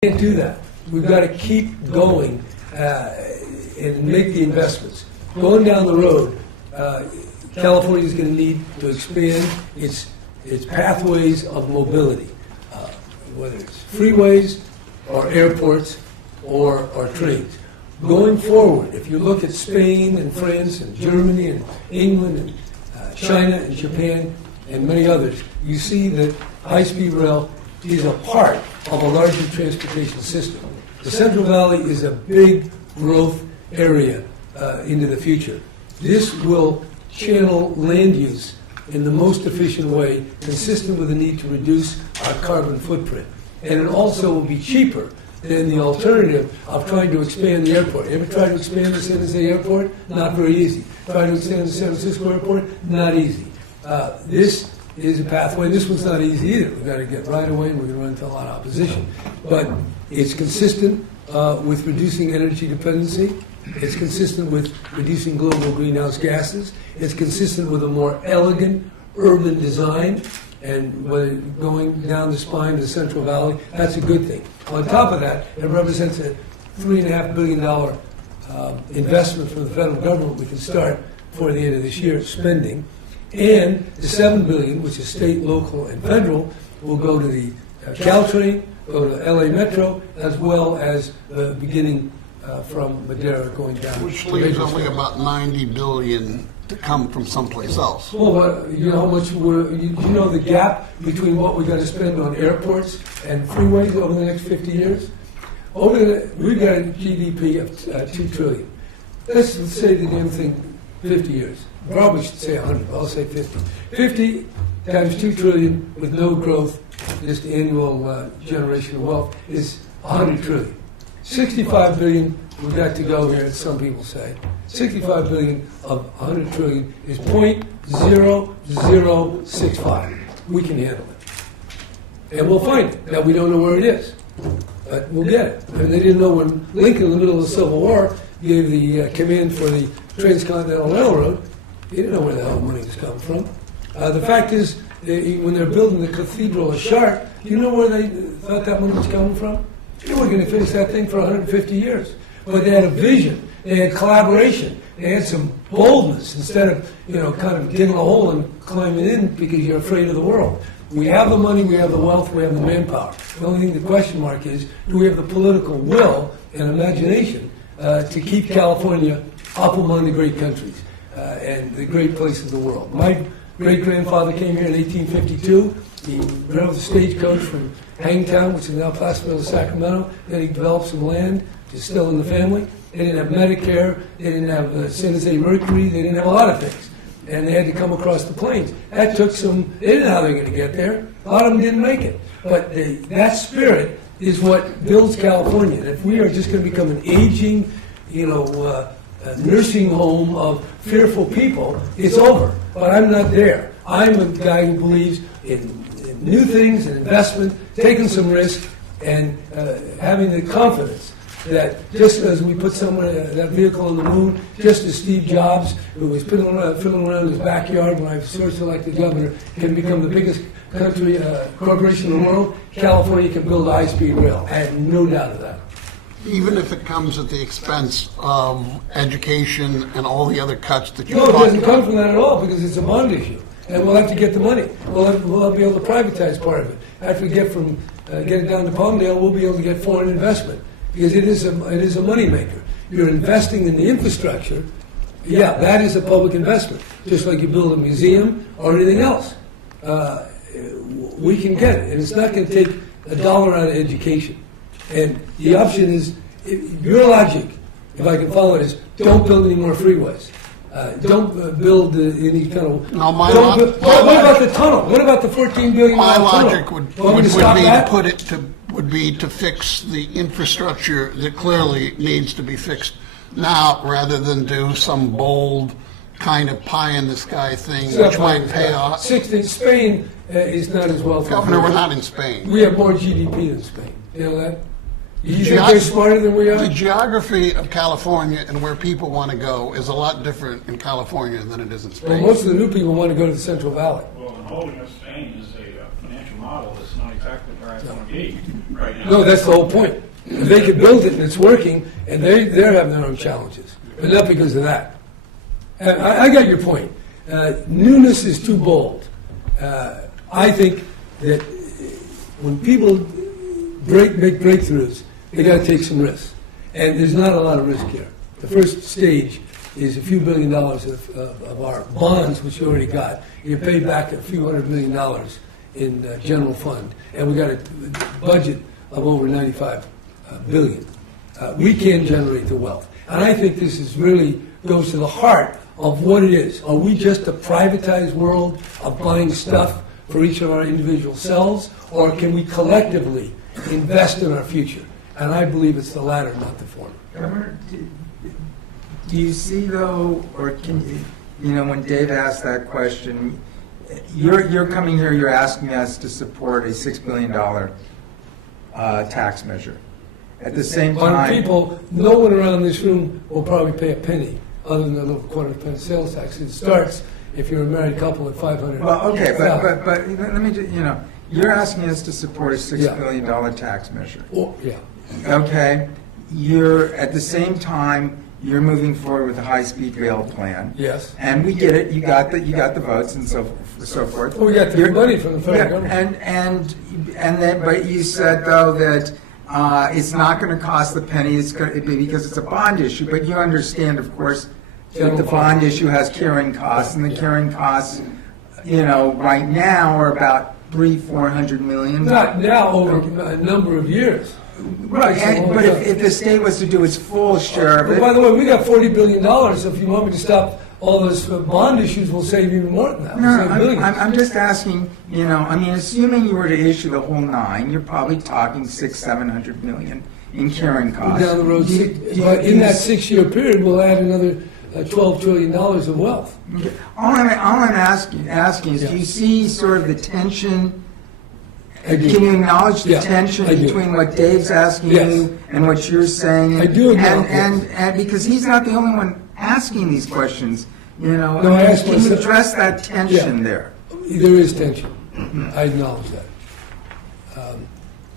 Can't do that. We've got to keep going and make the investments. Going down the road, California is going to need to expand its pathways of mobility, whether it's freeways or airports or trains. Going forward, if you look at Spain and France and Germany and England and China and Japan and many others, you see that high-speed rail is a part of a larger transportation system. The Central Valley is a big growth area into the future. This will channel land use in the most efficient way, consistent with the need to reduce our carbon footprint. And it also will be cheaper than the alternative of trying to expand the airport. Ever tried to expand the San Jose airport? Not very easy. Try to expand the San Francisco airport? Not easy. This is a pathway. This one's not easy either. We've got to get right away, and we're going to run into a lot of opposition. But it's consistent with reducing energy dependency. It's consistent with reducing global greenhouse gases. It's consistent with a more elegant urban design. And whether going down the spine of the Central Valley, that's a good thing. On top of that, it represents a $3.5 billion investment from the federal government we can start before the end of this year spending. And the $7 billion, which is state, local, and federal, will go to the Caltrain, go to LA Metro, as well as beginning from Madera going down. Which leaves only about $90 billion to come from someplace else. Well, but you know how much you know the gap between what we're going to spend on airports and freeways over the next 50 years? We've got a GDP of $2 trillion. Let's say the damn thing 50 years. Probably should say 100, I'll say 50. 50 times 2 trillion with no growth, just annual generation of wealth, is 100 trillion. 65 billion we've got to go here, as some people say. 65 billion of 100 trillion is 0.0065. We can handle it. And we'll find it. Now, we don't know where it is, but we'll get it. And they didn't know when Lincoln, in the middle of the Civil War, gave the command for the Transcontinental Railroad. He didn't know where the hell money was coming from. The fact is, when they're building the Cathedral of Chartres, do you know where they thought that money was coming from? They were going to finish that thing for 150 years. But they had a vision. They had collaboration. They had some boldness instead of, kind of digging a hole and climbing in because you're afraid of the world. We have the money, we have the wealth, we have the manpower. The only thing, the question mark is, do we have the political will and imagination to keep California up among the great countries and the great places of the world? My great-grandfather came here in 1852. He drove the stagecoach from Hangtown, which is now Placerville, Sacramento. Then he developed some land, which is still in the family. They didn't have Medicare. They didn't have San Jose Mercury. They didn't have a lot of things. And they had to come across the plains. That took some, they didn't know how they were going to get there. A lot of them didn't make it. But that spirit is what builds California. And if we are just going to become an aging, nursing home of fearful people, it's over. But I'm not there. I'm a guy who believes in new things and investment, taking some risk, and having the confidence that just as we put that vehicle on the moon, just as Steve Jobs, who was fiddling around his backyard when I was first elected governor, can become the biggest corporation in the world, California can build a high-speed rail. I have no doubt of that. Even if it comes at the expense of education and all the other cuts that you No, it doesn't come from that at all because it's a bond issue. And we'll have to get the money. We'll be able to privatize part of it. After we get it down to Palmdale, we'll be able to get foreign investment because it is a moneymaker. You're investing in the infrastructure. Yeah, that is a public investment. Just like you build a museum or anything else. We can get it, and it's not going to take a dollar out of education. And the option is, your logic, if I can follow it, is don't build any more freeways. Don't build any kind of... No, what about the tunnel? What about the $14 billion my tunnel? logic would be to fix the infrastructure that clearly needs to be fixed now, rather than do some bold kind of pie-in-the-sky thing, which might pay off. Spain is not as wealthy. Governor, we're not in Spain. We have more GDP than Spain. You know that? You think they're smarter than we are? The geography of California and where people want to go is a lot different in California than it is in Spain. Well, most of the new people want to go to the Central Valley. Well, and holding up Spain is a financial model that's not exactly exactly where I want to be right now. No, that's the whole point. If they could build it and it's working, and they're having their own challenges, but not because of that. And I got your point. Newness is too bold. I think that when people make breakthroughs, they got to take some risks, and there's not a lot of risk here. The first stage is a few $1 billion of our bonds, which you already got. You pay back a few $100 million in general fund, and we got a budget of over $95 billion. We can generate the wealth, and I think this is really goes to the heart of what it is. Are we just a privatized world of buying stuff for each of our individual selves, or can we collectively invest in our future? And I believe it's the latter, not the former. Governor, do you see though, or can you know, when Dave asked that question, you're coming here, you're asking us to support a $6 billion tax measure. At the same On time, people, no one around this room will probably pay a penny other than a little quarter-penny sales tax. It starts, if you're a married couple, at $500,000. well, okay, but let me, you know, you're asking us to support a $6 billion tax measure. Oh, yeah. Okay, you're, at the same time, you're moving forward with a high-speed rail plan. Yes. And we get it, you got the votes and so forth. Well, we got the money from the federal Yeah, government. and then, but you said though that it's not going to cost a penny. It's going to be because it's a bond issue. But you understand, of course, that the bond issue has carrying costs, and the carrying costs, you know, right now are about $300-400 million. Not now, over a number of years. Right, but if the state was to do its full share of But it, by the way, we got $40 billion, so if you want me to stop all those bond issues, we'll save even more than that. We'll no, save billions. I'm just asking, you know, I mean, assuming you were to issue the whole nine, you're probably talking $600-700 million in carrying costs. Down the road, but in that 6-year period, we'll add another $12 trillion of wealth. Okay. All I'm asking is, Yeah. do you see sort of the tension? I do. Can you acknowledge the Yeah, tension I do. between what Dave's asking Yes. you and what you're saying? I do acknowledge and because he's not the only one asking these questions, you know. No, I asked can you myself- address that tension Yeah. there? There is tension. I acknowledge that.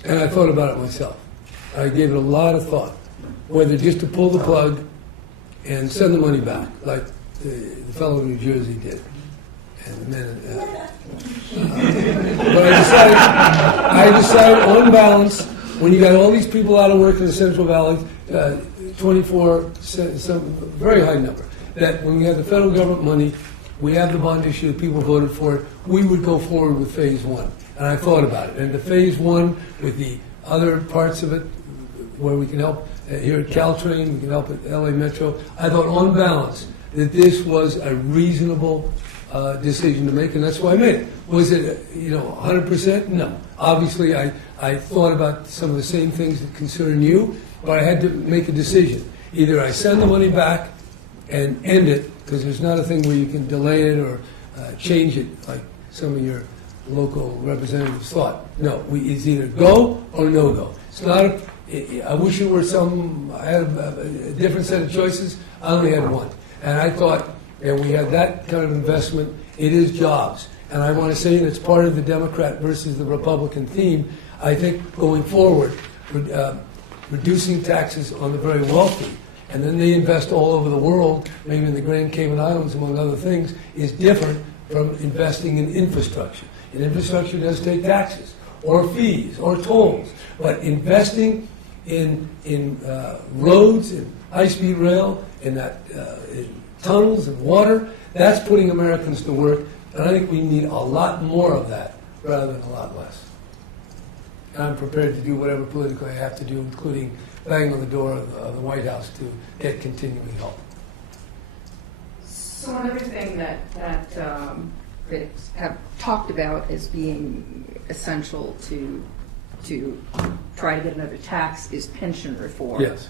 And I thought about it myself. I gave it a lot of thought, whether just to pull the plug and send the money back, like the fellow in New Jersey did. And then, but I decided on balance, when you got all these people out of work in the Central Valley, 24, some very high number, that when we have the federal government money, we have the bond issue, the people voted for it, we would go forward with phase one. And I thought about it. And the phase one, with the other parts of it, where we can help here at Caltrain, we can help at LA Metro, I thought on balance that this was a reasonable decision to make, and that's why I made it. Was it, 100%? No. Obviously, I thought about some of the same things that concern you, but I had to make a decision. Either I send the money back and end it, because there's not a thing where you can delay it or change it, like some of your local representatives thought. No, it's either go or no go. It's not. I wish it were I had a different set of choices. I only had one, and I thought, and we had that kind of investment. It is jobs, and I want to say that's part of the Democrat versus the Republican theme. I think going forward, reducing taxes on the very wealthy, and then they invest all over the world, maybe in the Grand Cayman Islands, among other things, is different from investing in infrastructure. And infrastructure does take taxes, or fees, or tolls, but investing in roads, in high-speed rail, in tunnels and water, that's putting Americans to work, and I think we need a lot more of that rather than a lot less. And I'm prepared to do whatever politically I have to do, including banging on the door of the White House to get continuing help. So another thing that have talked about as being essential to try to get another tax is pension reform. Yes.